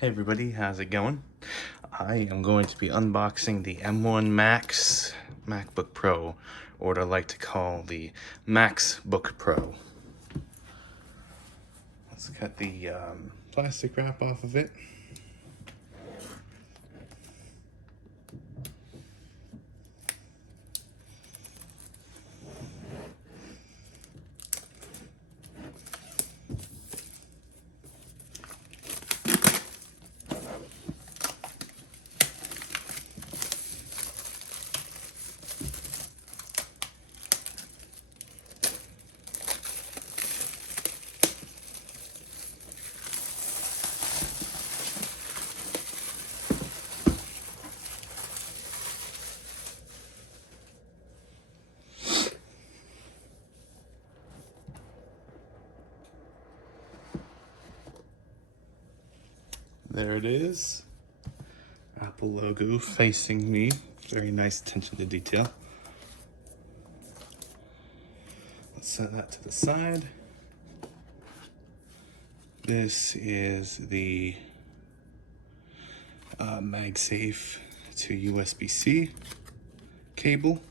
Hey everybody, how's it going? I am going to be unboxing the M1 Max MacBook Pro, or what I like to call the MaxBook Pro. Let's cut the plastic wrap off of it. There it is. Apple logo facing me. Very nice attention to detail. Let's set that to the side. This is the MagSafe to USB-C cable.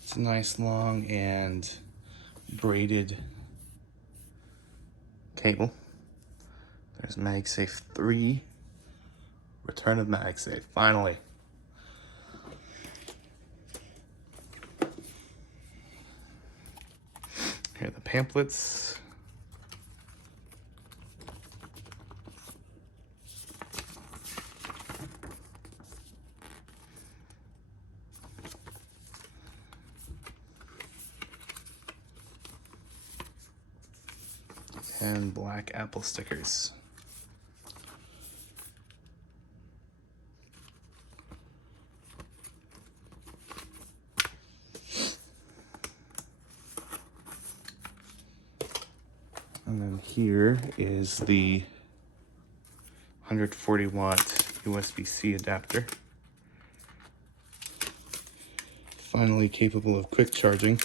It's a nice long and braided cable. There's MagSafe 3. Return of MagSafe, finally. Here are the pamphlets. And black Apple stickers. And then here is the 140 watt USB-C adapter. Finally capable of quick charging.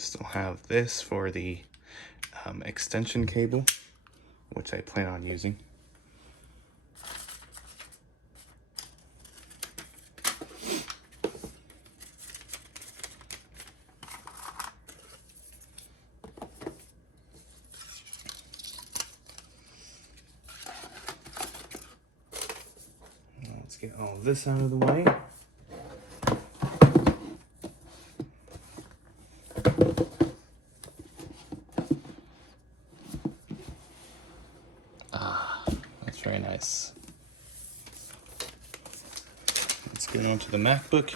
Still have this for the extension cable, which I plan on using. Let's get all of this out of the way. That's very nice. Let's get on to the MacBook.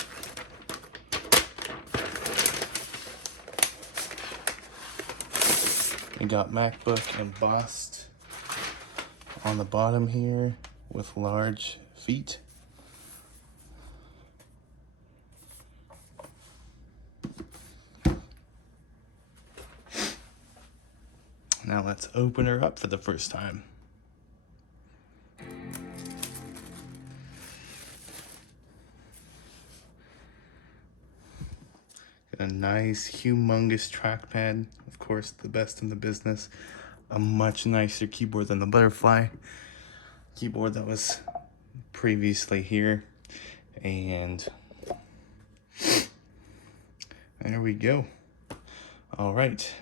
We got MacBook embossed on the bottom here with large feet. Now let's open her up for the first time. Got a nice, humongous trackpad. Of course, the best in the business. A much nicer keyboard than the Butterfly keyboard that was previously here. And there we go. All right.